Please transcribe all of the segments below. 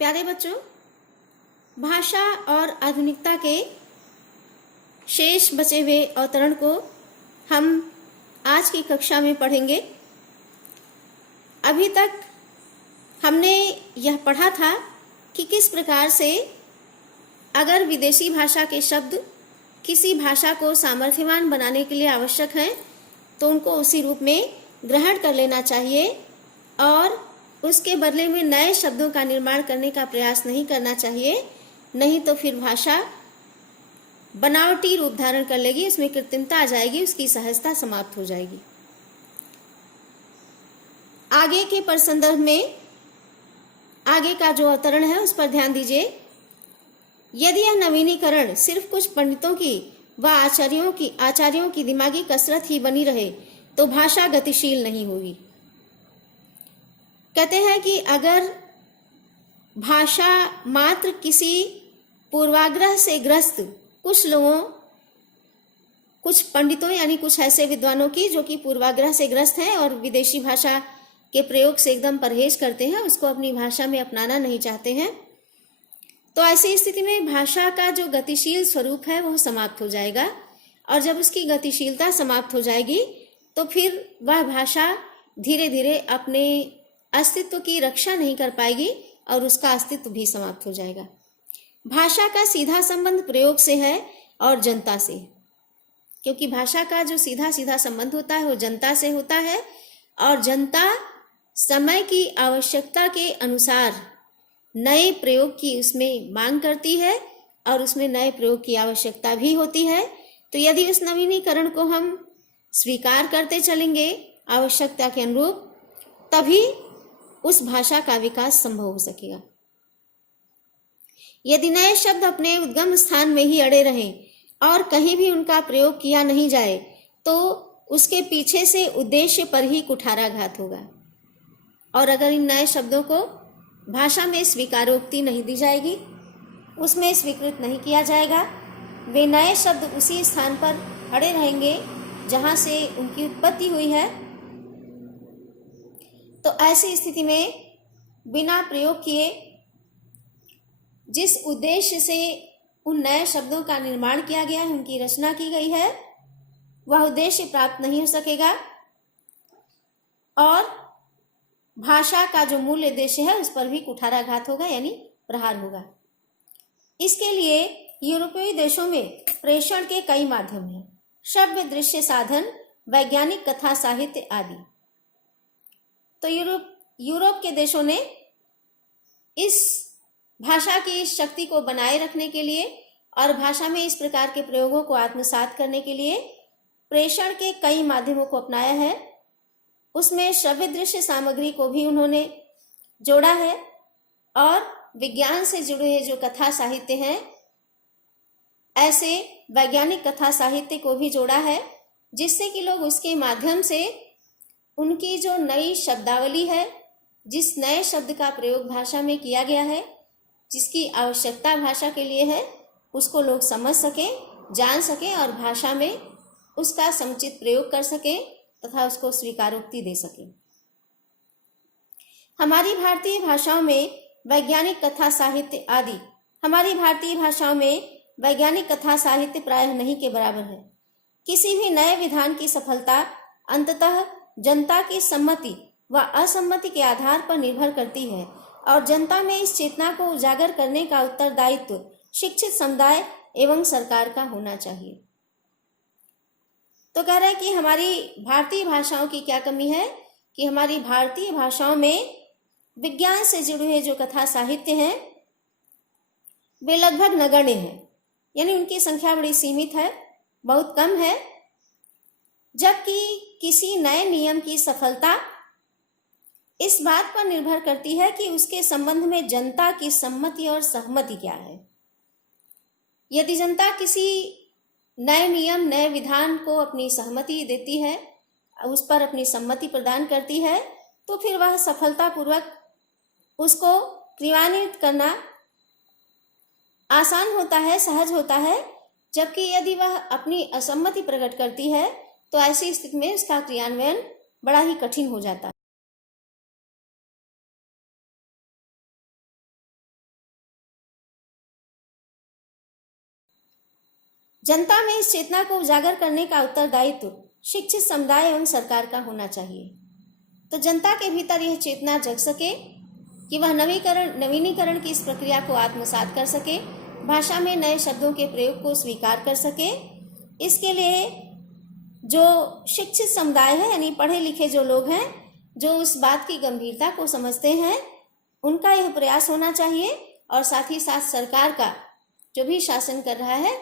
प्यारे बच्चों, भाषा और आधुनिकता के शेष बचे हुए अवतरण को हम आज की कक्षा में पढ़ेंगे। अभी तक हमने यह पढ़ा था कि किस प्रकार से अगर विदेशी भाषा के शब्द किसी भाषा को सामर्थ्यवान बनाने के लिए आवश्यक हैं तो उनको उसी रूप में ग्रहण कर लेना चाहिए और उसके बदले में नए शब्दों का निर्माण करने का प्रयास नहीं करना चाहिए, नहीं तो फिर भाषा बनावटी रूप धारण कर लेगी, उसमें कृत्रिमता आ जाएगी, उसकी सहजता समाप्त हो जाएगी। आगे के पर संदर्भ में आगे का जो अवतरण है उस पर ध्यान दीजिए। यदि यह नवीनीकरण सिर्फ कुछ पंडितों की व आचार्यों की दिमागी कसरत ही बनी रहे तो भाषा गतिशील नहीं होगी। कहते हैं कि अगर भाषा मात्र किसी पूर्वाग्रह से ग्रस्त कुछ लोगों, कुछ पंडितों यानी कुछ ऐसे विद्वानों की जो कि पूर्वाग्रह से ग्रस्त हैं और विदेशी भाषा के प्रयोग से एकदम परहेज करते हैं, उसको अपनी भाषा में अपनाना नहीं चाहते हैं, तो ऐसी स्थिति में भाषा का जो गतिशील स्वरूप है वह समाप्त हो जाएगा। और जब उसकी गतिशीलता समाप्त हो जाएगी तो फिर वह भाषा धीरे धीरे अपने अस्तित्व की रक्षा नहीं कर पाएगी और उसका अस्तित्व भी समाप्त हो जाएगा। भाषा का सीधा संबंध प्रयोग से है और जनता से, क्योंकि भाषा का जो सीधा सीधा संबंध होता है वो जनता से होता है और जनता समय की आवश्यकता के अनुसार नए प्रयोग की उसमें मांग करती है और उसमें नए प्रयोग की आवश्यकता भी होती है। तो यदि उस नवीनीकरण को हम स्वीकार करते चलेंगे आवश्यकता के अनुरूप, तभी उस भाषा का विकास संभव हो सकेगा। यदि नए शब्द अपने उद्गम स्थान में ही अड़े रहें और कहीं भी उनका प्रयोग किया नहीं जाए तो उसके पीछे से उद्देश्य पर ही कुठाराघात होगा। और अगर इन नए शब्दों को भाषा में स्वीकारोक्ति नहीं दी जाएगी, उसमें स्वीकृत नहीं किया जाएगा, वे नए शब्द उसी स्थान पर अड़े रहेंगे जहां से उनकी उत्पत्ति हुई है, तो ऐसी स्थिति में बिना प्रयोग किए जिस उद्देश्य से उन नए शब्दों का निर्माण किया गया है, उनकी रचना की गई है, वह उद्देश्य प्राप्त नहीं हो सकेगा और भाषा का जो मूल उद्देश्य है उस पर भी कुठाराघात होगा, यानी प्रहार होगा। इसके लिए यूरोपीय देशों में प्रेषण के कई माध्यम हैं, श्रव्य दृश्य साधन, वैज्ञानिक कथा साहित्य आदि। तो यूरोप के देशों ने इस भाषा की इस शक्ति को बनाए रखने के लिए और भाषा में इस प्रकार के प्रयोगों को आत्मसात करने के लिए प्रेषण के कई माध्यमों को अपनाया है। उसमें श्रव्य दृश्य सामग्री को भी उन्होंने जोड़ा है और विज्ञान से जुड़े जो कथा साहित्य हैं, ऐसे वैज्ञानिक कथा साहित्य को भी जोड़ा है, जिससे कि लोग उसके माध्यम से उनकी जो नई शब्दावली है, जिस नए शब्द का प्रयोग भाषा में किया गया है, जिसकी आवश्यकता भाषा के लिए है, उसको लोग समझ सकें, जान सकें और भाषा में उसका समुचित प्रयोग कर सकें तथा उसको स्वीकारोक्ति दे सकें। हमारी भारतीय भाषाओं में वैज्ञानिक कथा साहित्य आदि, हमारी भारतीय भाषाओं में वैज्ञानिक कथा साहित्य प्रायः नहीं के बराबर है। किसी भी नए विधान की सफलता अंततः जनता की सम्मति व असम्मति के आधार पर निर्भर करती है और जनता में इस चेतना को उजागर करने का उत्तरदायित्व शिक्षित समुदाय एवं सरकार का होना चाहिए। तो कह रहे हैं कि हमारी भारतीय भाषाओं की क्या कमी है कि हमारी भारतीय भाषाओं में विज्ञान से जुड़े हुए जो कथा साहित्य हैं वे लगभग नगण्य हैं, यानी उनकी संख्या बड़ी सीमित है, बहुत कम है। जबकि किसी नए नियम की सफलता इस बात पर निर्भर करती है कि उसके संबंध में जनता की सम्मति और सहमति क्या है। यदि जनता किसी नए नियम, नए विधान को अपनी सहमति देती है, उस पर अपनी सम्मति प्रदान करती है, तो फिर वह सफलतापूर्वक उसको क्रियान्वित करना आसान होता है, सहज होता है। जबकि यदि वह अपनी असम्मति प्रकट करती है तो ऐसी स्थिति में उसका क्रियान्वयन बड़ा ही कठिन हो जाता है। जनता में इस चेतना को उजागर करने का उत्तरदायित्व शिक्षित समुदाय एवं सरकार का होना चाहिए। तो जनता के भीतर यह चेतना जग सके कि वह नवीनीकरण की इस प्रक्रिया को आत्मसात कर सके, भाषा में नए शब्दों के प्रयोग को स्वीकार कर सके। इसके लिए जो शिक्षित समुदाय है, यानी पढ़े लिखे जो लोग हैं, जो उस बात की गंभीरता को समझते हैं, उनका यह प्रयास होना चाहिए। और साथ ही साथ सरकार का, जो भी शासन कर रहा है,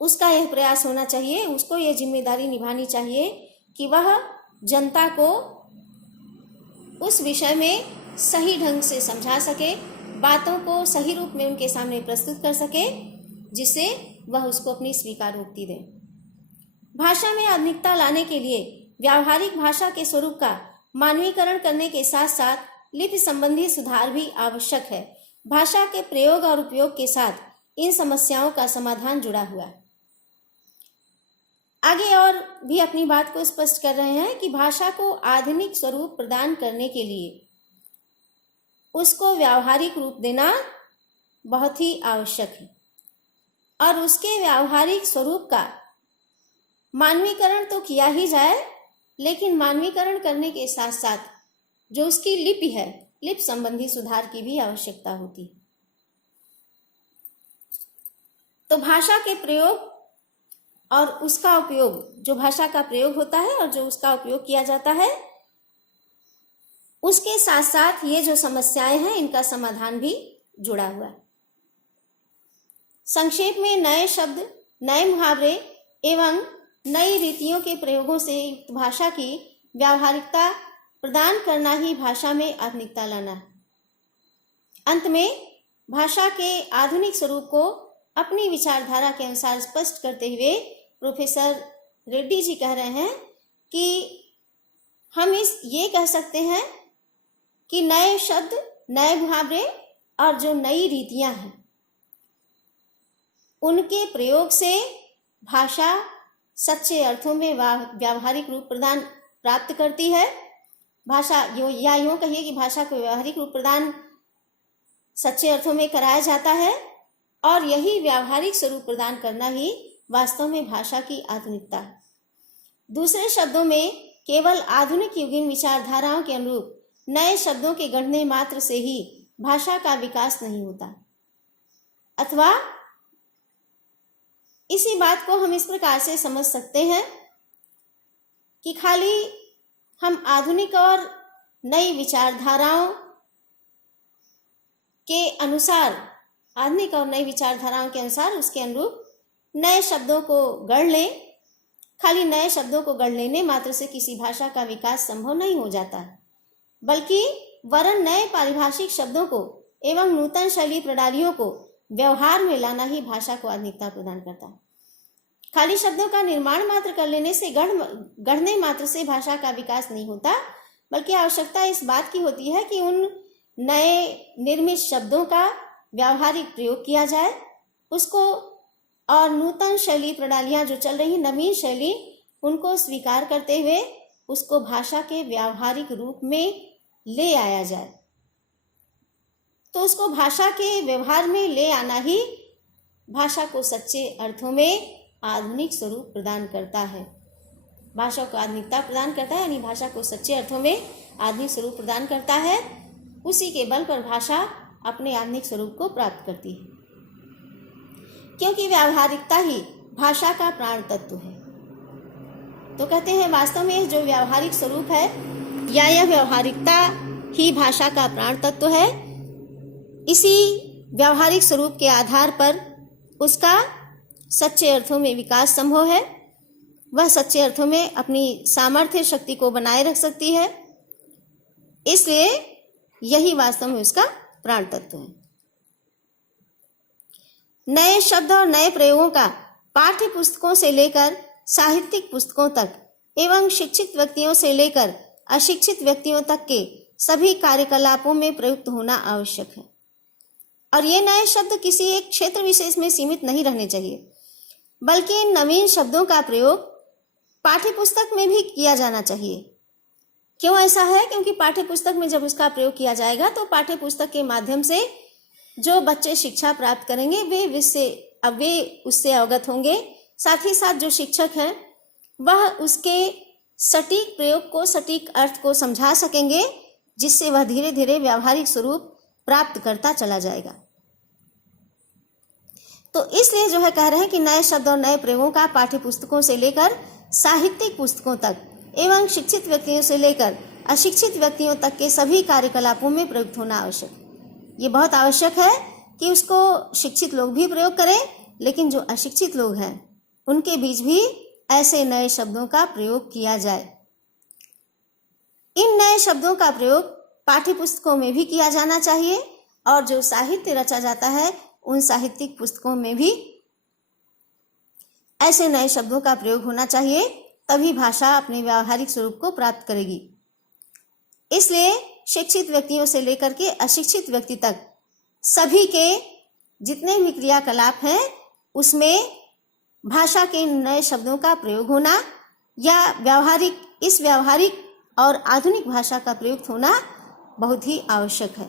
उसका यह प्रयास होना चाहिए, उसको यह जिम्मेदारी निभानी चाहिए कि वह जनता को उस विषय में सही ढंग से समझा सके, बातों को सही रूप में उनके सामने प्रस्तुत कर सके, जिससे वह उसको अपनी स्वीकारोक्ति दे। भाषा में आधुनिकता लाने के लिए व्यावहारिक भाषा के स्वरूप का मानवीकरण करने के साथ साथ लिपि संबंधी सुधार भी आवश्यक है। भाषा के प्रयोग और उपयोग के साथ इन समस्याओं का समाधान जुड़ा हुआ है। आगे और भी अपनी बात को स्पष्ट कर रहे हैं कि भाषा को आधुनिक स्वरूप प्रदान करने के लिए उसको व्यावहारिक रूप देना बहुत ही आवश्यक है, और उसके व्यावहारिक स्वरूप का मानवीकरण तो किया ही जाए, लेकिन मानवीकरण करने के साथ साथ जो उसकी लिपि है, लिपि संबंधी सुधार की भी आवश्यकता होती है। तो भाषा के प्रयोग और उसका उपयोग, जो भाषा का प्रयोग होता है और जो उसका उपयोग किया जाता है, उसके साथ साथ ये जो समस्याएं हैं, इनका समाधान भी जुड़ा हुआ है। संक्षेप में नए शब्द, नए मुहावरे एवं नई रीतियों के प्रयोगों से युक्त भाषा की व्यावहारिकता प्रदान करना ही भाषा में आधुनिकता लाना है। अंत में भाषा के आधुनिक स्वरूप को अपनी विचारधारा के अनुसार स्पष्ट करते हुए प्रोफेसर रेड्डी जी कह रहे हैं कि हम ये कह सकते हैं कि नए शब्द, नए मुहावरे और जो नई रीतियां हैं, उनके प्रयोग से भाषा सच्चे अर्थों में व्यावहारिक रूप प्रदान प्राप्त करती है। भाषा यूं कहिए कि भाषा को व्यावहारिक रूप प्रदान सच्चे अर्थों में कराया जाता है, और यही व्यावहारिक स्वरूप प्रदान करना ही वास्तव में भाषा की आधुनिकता है। दूसरे शब्दों में केवल आधुनिक युगीन विचारधाराओं के अनुरूप नए शब्दों के गढ़ने मात्र से ही भाषा का विकास नहीं होता, अथवा इसी बात को हम इस प्रकार से समझ सकते हैं कि खाली हम आधुनिक और नई विचारधाराओं के अनुसार, आधुनिक और नई विचारधाराओं के अनुसार उसके अनुरूप नए शब्दों को गढ़ लें। खाली नए शब्दों को गढ़ लेने मात्र से किसी भाषा का विकास संभव नहीं हो जाता, बल्कि वरन नए पारिभाषिक शब्दों को एवं नूतन शैली प्रणालियों को व्यवहार में लाना ही भाषा को आधुनिकता प्रदान करता है। खाली शब्दों का निर्माण मात्र कर लेने से, गढ़ने मात्र से भाषा का विकास नहीं होता, बल्कि आवश्यकता इस बात की होती है कि उन नए निर्मित शब्दों का व्यावहारिक प्रयोग किया जाए, उसको, और नूतन शैली प्रणालियां जो चल रही, नवीन शैली, उनको स्वीकार करते हुए उसको भाषा के व्यावहारिक रूप में ले आया जाए। तो उसको भाषा के व्यवहार में ले आना ही भाषा को सच्चे अर्थों में आधुनिक स्वरूप प्रदान करता है। भाषा को आधुनिकता प्रदान करता है, यानी भाषा को सच्चे अर्थों में आधुनिक स्वरूप प्रदान करता है। उसी के बल पर भाषा अपने आधुनिक स्वरूप को प्राप्त करती है, क्योंकि व्यावहारिकता ही भाषा का प्राण तत्व है। तो कहते हैं वास्तव में जो व्यावहारिक स्वरूप है, या यह व्यावहारिकता ही भाषा का प्राण तत्व है। इसी व्यावहारिक स्वरूप के आधार पर उसका सच्चे अर्थों में विकास संभव है। वह सच्चे अर्थों में अपनी सामर्थ्य शक्ति को बनाए रख सकती है। इसलिए यही वास्तव में उसका प्राण तत्व है। नए शब्द और नए प्रयोगों का पाठ्य पुस्तकों से लेकर साहित्यिक पुस्तकों तक एवं शिक्षित व्यक्तियों से लेकर अशिक्षित व्यक्तियों तक के सभी कार्यकलापों में प्रयुक्त होना आवश्यक है। और ये नए शब्द किसी एक क्षेत्र विशेष में सीमित नहीं रहने चाहिए, बल्कि इन नवीन शब्दों का प्रयोग पाठ्य पुस्तक में भी किया जाना चाहिए। क्यों ऐसा है? क्योंकि पाठ्य पुस्तक में जब उसका प्रयोग किया जाएगा तो पाठ्य पुस्तक के माध्यम से जो बच्चे शिक्षा प्राप्त करेंगे वे अब वे उससे अवगत होंगे। साथ ही साथ जो शिक्षक हैं वह उसके सटीक प्रयोग को, सटीक अर्थ को समझा सकेंगे, जिससे वह धीरे धीरे व्यावहारिक स्वरूप प्राप्त करता चला जाएगा। तो इसलिए जो है कह रहे हैं कि नए शब्द और नए प्रयोगों का पाठ्य पुस्तकों से लेकर साहित्यिक पुस्तकों तक एवं शिक्षित व्यक्तियों से लेकर अशिक्षित व्यक्तियों तक के सभी कार्यकलापों में प्रयुक्त होना आवश्यक। ये बहुत आवश्यक है कि उसको शिक्षित लोग भी प्रयोग करें, लेकिन जो अशिक्षित लोग हैं उनके बीच भी ऐसे नए शब्दों का प्रयोग किया जाए। इन नए शब्दों का प्रयोग पाठ्य पुस्तकों में भी किया जाना चाहिए और जो साहित्य रचा जाता है उन साहित्यिक पुस्तकों में भी ऐसे नए शब्दों का प्रयोग होना चाहिए, तभी भाषा अपने व्यावहारिक स्वरूप को प्राप्त करेगी। इसलिए शिक्षित व्यक्तियों से लेकर के अशिक्षित व्यक्ति तक सभी के जितने भी क्रियाकलाप हैं उसमें भाषा के नए शब्दों का प्रयोग होना या इस व्यावहारिक और आधुनिक भाषा का प्रयुक्त होना बहुत ही आवश्यक है।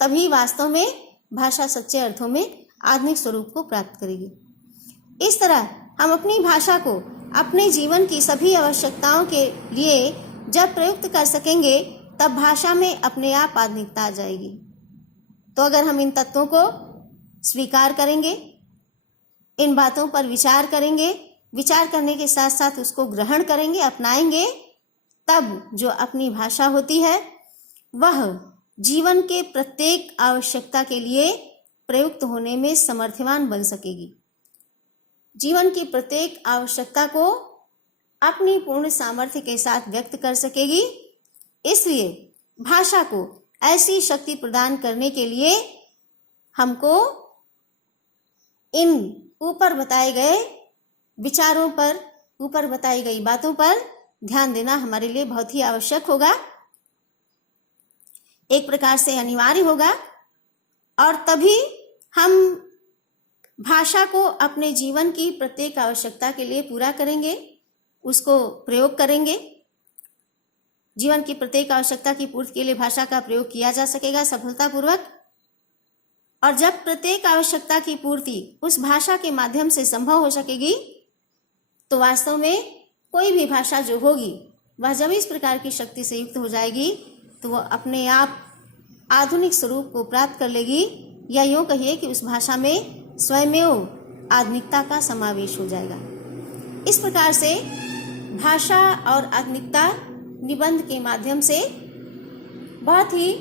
तभी वास्तव में भाषा सच्चे अर्थों में आधुनिक स्वरूप को प्राप्त करेगी। इस तरह हम अपनी भाषा को अपने जीवन की सभी आवश्यकताओं के लिए जब प्रयुक्त कर सकेंगे तब भाषा में अपने आप आधुनिकता आ जाएगी। तो अगर हम इन तत्वों को स्वीकार करेंगे, इन बातों पर विचार करेंगे, विचार करने के साथ साथ उसको ग्रहण करेंगे, अपनाएंगे, तब जो अपनी भाषा होती है वह जीवन के प्रत्येक आवश्यकता के लिए प्रयुक्त होने में समर्थवान बन सकेगी। जीवन की प्रत्येक आवश्यकता को अपनी पूर्ण सामर्थ्य के साथ व्यक्त कर सकेगी। इसलिए भाषा को ऐसी शक्ति प्रदान करने के लिए हमको इन ऊपर बताए गए विचारों पर, ऊपर बताई गई बातों पर ध्यान देना हमारे लिए बहुत ही आवश्यक होगा, एक प्रकार से अनिवार्य होगा। और तभी हम भाषा को अपने जीवन की प्रत्येक आवश्यकता के लिए पूरा करेंगे, उसको प्रयोग करेंगे। जीवन की प्रत्येक आवश्यकता की पूर्ति के लिए भाषा का प्रयोग किया जा सकेगा सफलतापूर्वक। और जब प्रत्येक आवश्यकता की पूर्ति उस भाषा के माध्यम से संभव हो सकेगी तो वास्तव में कोई भी भाषा जो होगी वह जब इस प्रकार की शक्ति से युक्त हो जाएगी तो वह अपने आप आधुनिक स्वरूप को प्राप्त कर लेगी, या यूँ कहिए कि उस भाषा में स्वयमेव आधुनिकता का समावेश हो जाएगा। इस प्रकार से भाषा और आधुनिकता निबंध के माध्यम से बहुत ही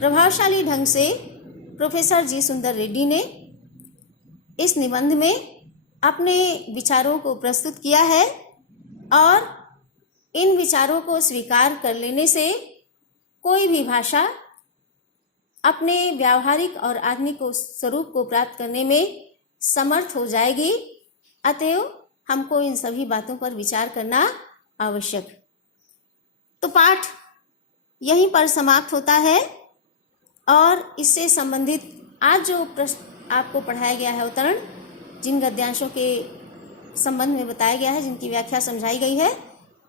प्रभावशाली ढंग से प्रोफेसर जी सुंदर रेड्डी ने इस निबंध में अपने विचारों को प्रस्तुत किया है। और इन विचारों को स्वीकार कर लेने से कोई भी भाषा अपने व्यावहारिक और आधुनिक स्वरूप को प्राप्त करने में समर्थ हो जाएगी। अतएव हमको इन सभी बातों पर विचार करना आवश्यक। तो पाठ यहीं पर समाप्त होता है और इससे संबंधित आज जो प्रश्न आपको पढ़ाया गया है अवतरण, जिन गद्यांशों के संबंध में बताया गया है, जिनकी व्याख्या समझाई गई है,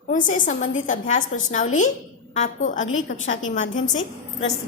उनसे संबंधित अभ्यास प्रश्नावली आपको अगली कक्षा के माध्यम से प्रस्तुत